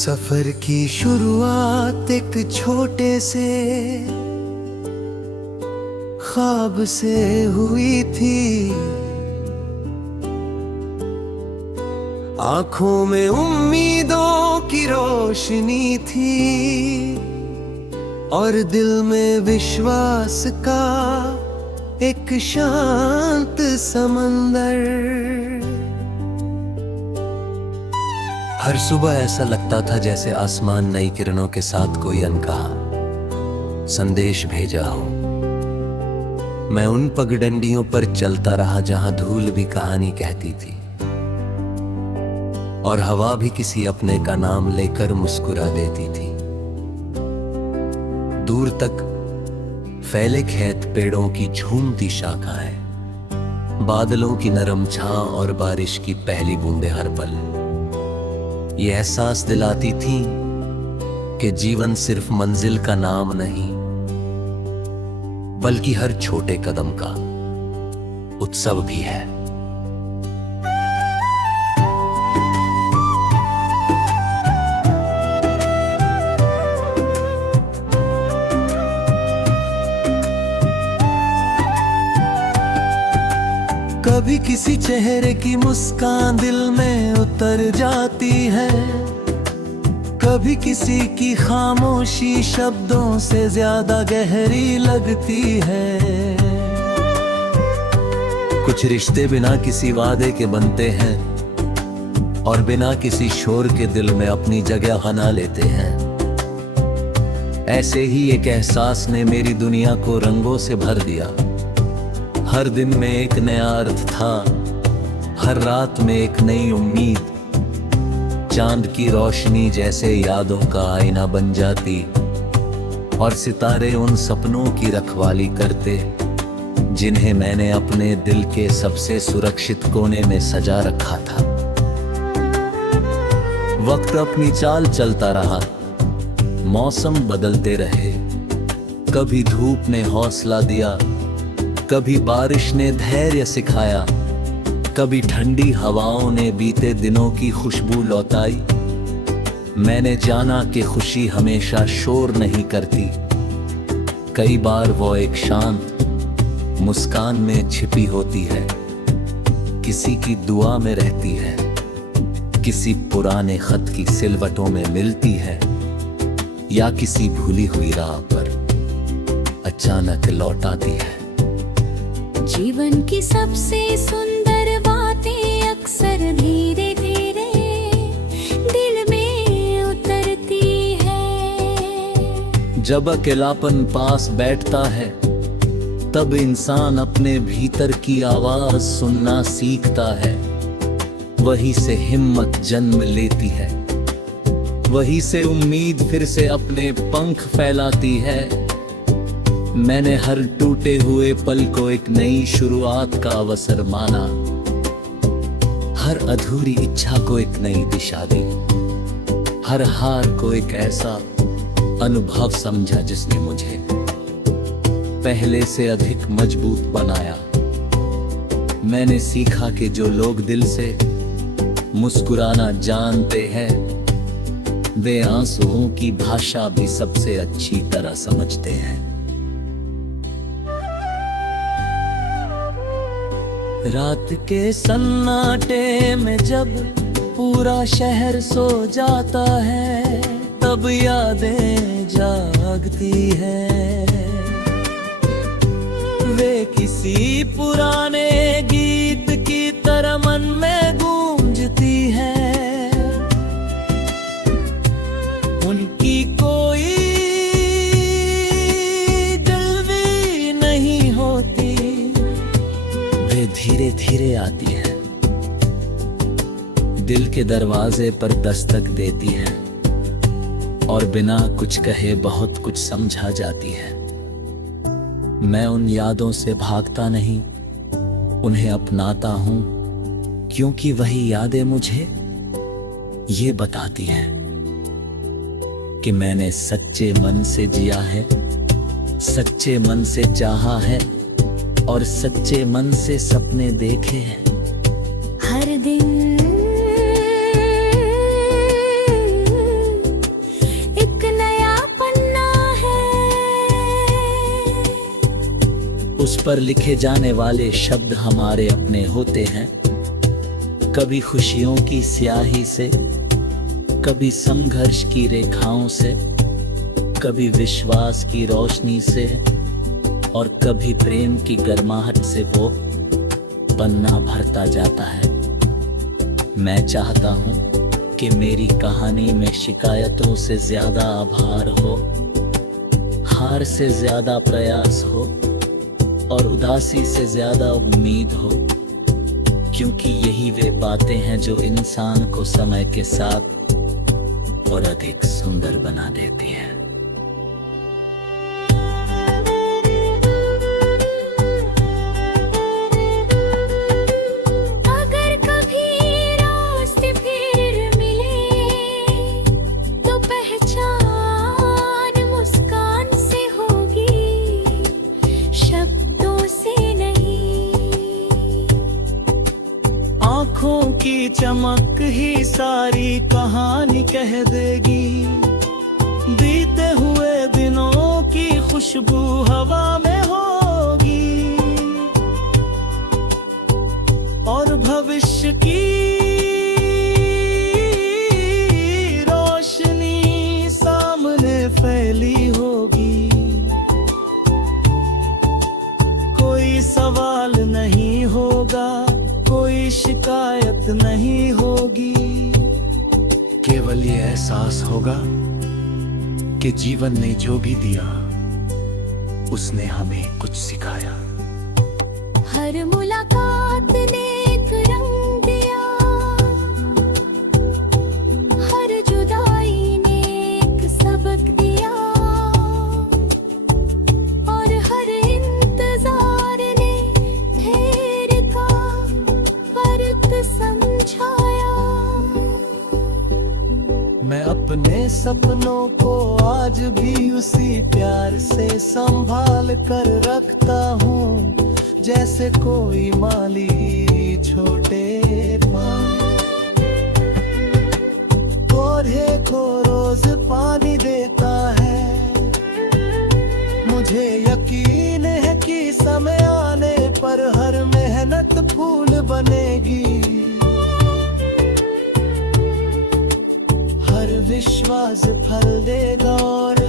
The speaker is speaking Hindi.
सफर की शुरुआत एक छोटे से ख्वाब से हुई थी। आंखों में उम्मीदों की रोशनी थी और दिल में विश्वास का एक शांत समंदर। हर सुबह ऐसा लगता था जैसे आसमान नई किरणों के साथ कोई अनकहा संदेश भेजा हो। मैं उन पगडंडियों पर चलता रहा जहां धूल भी कहानी कहती थी और हवा भी किसी अपने का नाम लेकर मुस्कुरा देती थी। दूर तक फैले खेत, पेड़ों की झूमती शाखाएं, बादलों की नरम छां और बारिश की पहली बूंदें हर पल ये एहसास दिलाती थीं कि जीवन सिर्फ मंजिल का नाम नहीं बल्कि हर छोटे कदम का उत्सव भी है। कभी किसी चेहरे की मुस्कान दिल में उतर जाती है, कभी किसी की खामोशी शब्दों से ज्यादा गहरी लगती है। कुछ रिश्ते बिना किसी वादे के बनते हैं और बिना किसी शोर के दिल में अपनी जगह बना लेते हैं। ऐसे ही एक एहसास ने मेरी दुनिया को रंगों से भर दिया। हर दिन में एक नया अर्थ था, हर रात में एक नई उम्मीद। चांद की रोशनी जैसे यादों का आईना बन जाती और सितारे उन सपनों की रखवाली करते जिन्हें मैंने अपने दिल के सबसे सुरक्षित कोने में सजा रखा था। वक्त अपनी चाल चलता रहा, मौसम बदलते रहे। कभी धूप ने हौसला दिया, कभी बारिश ने धैर्य सिखाया, कभी ठंडी हवाओं ने बीते दिनों की खुशबू लौटाई। मैंने जाना कि खुशी हमेशा शोर नहीं करती, कई बार वो एक शांत मुस्कान में छिपी होती है, किसी की दुआ में रहती है, किसी पुराने खत की सिलवटों में मिलती है या किसी भूली हुई राह पर अचानक लौट आती है। जीवन की सबसे सुंदर बातें अक्सर धीरे धीरे दिल में उतरती है। जब अकेलापन पास बैठता है तब इंसान अपने भीतर की आवाज सुनना सीखता है। वहीं से हिम्मत जन्म लेती है, वहीं से उम्मीद फिर से अपने पंख फैलाती है। मैंने हर टूटे हुए पल को एक नई शुरुआत का अवसर माना, हर अधूरी इच्छा को एक नई दिशा दी, हर हार को एक ऐसा अनुभव समझा जिसने मुझे पहले से अधिक मजबूत बनाया। मैंने सीखा कि जो लोग दिल से मुस्कुराना जानते हैं वे आंसुओं की भाषा भी सबसे अच्छी तरह समझते हैं। रात के सन्नाटे में जब पूरा शहर सो जाता है तब यादें जागती हैं। वे किसी पुराने गीत की तरह मन में गूंजती हैं। उनकी कोई जल्दी नहीं होती, धीरे धीरे आती है, दिल के दरवाजे पर दस्तक देती है और बिना कुछ कहे बहुत कुछ समझा जाती है। मैं उन यादों से भागता नहीं, उन्हें अपनाता हूं, क्योंकि वही यादें मुझे ये बताती हैं कि मैंने सच्चे मन से जिया है, सच्चे मन से चाहा है और सच्चे मन से सपने देखे हैं। हर दिन पर लिखे जाने वाले शब्द हमारे अपने होते हैं, कभी खुशियों की स्याही से, कभी संघर्ष की रेखाओं से, कभी विश्वास की रोशनी से, और कभी प्रेम की गर्माहट से वो पन्ना भरता जाता है। मैं चाहता हूँ कि मेरी कहानी में शिकायतों से ज्यादा आभार हो, हार से ज्यादा प्रयास हो, और उदासी से ज्यादा उम्मीद हो, क्योंकि यही वे बातें हैं जो इंसान को समय के साथ और अधिक सुंदर बना देती हैं। अगर कभी रास्ते फिर मिले तो पहचान मुस्कान से होगी, शब्दों से नहीं। आँखों की चमक ही सारी कहानी कह देगी, बीते हुए दिनों की खुशबू हवा में होगी, और भविष्य की रोशनी सामने फैली होगी। कोई सवाल नहीं होगा, कोई शिकायत नहीं होगी, केवल ये एहसास होगा कि जीवन ने जो भी दिया उसने हमें कुछ सिखाया। हर मुलाकात ने एक रंग दिया, हर जुदाई ने एक सबक दिया, और हर इंतजार ने ठहर का फर्क समझाया। मैं अपने सपनों को आज भी उसी प्यार से संभाल कर रखता हूँ, जैसे कोई माली छोटे पौधे को रोज पानी देता है। मुझे यकीन है कि समय आने पर हर मेहनत फूल बनेगी, हर विश्वास फल देगा और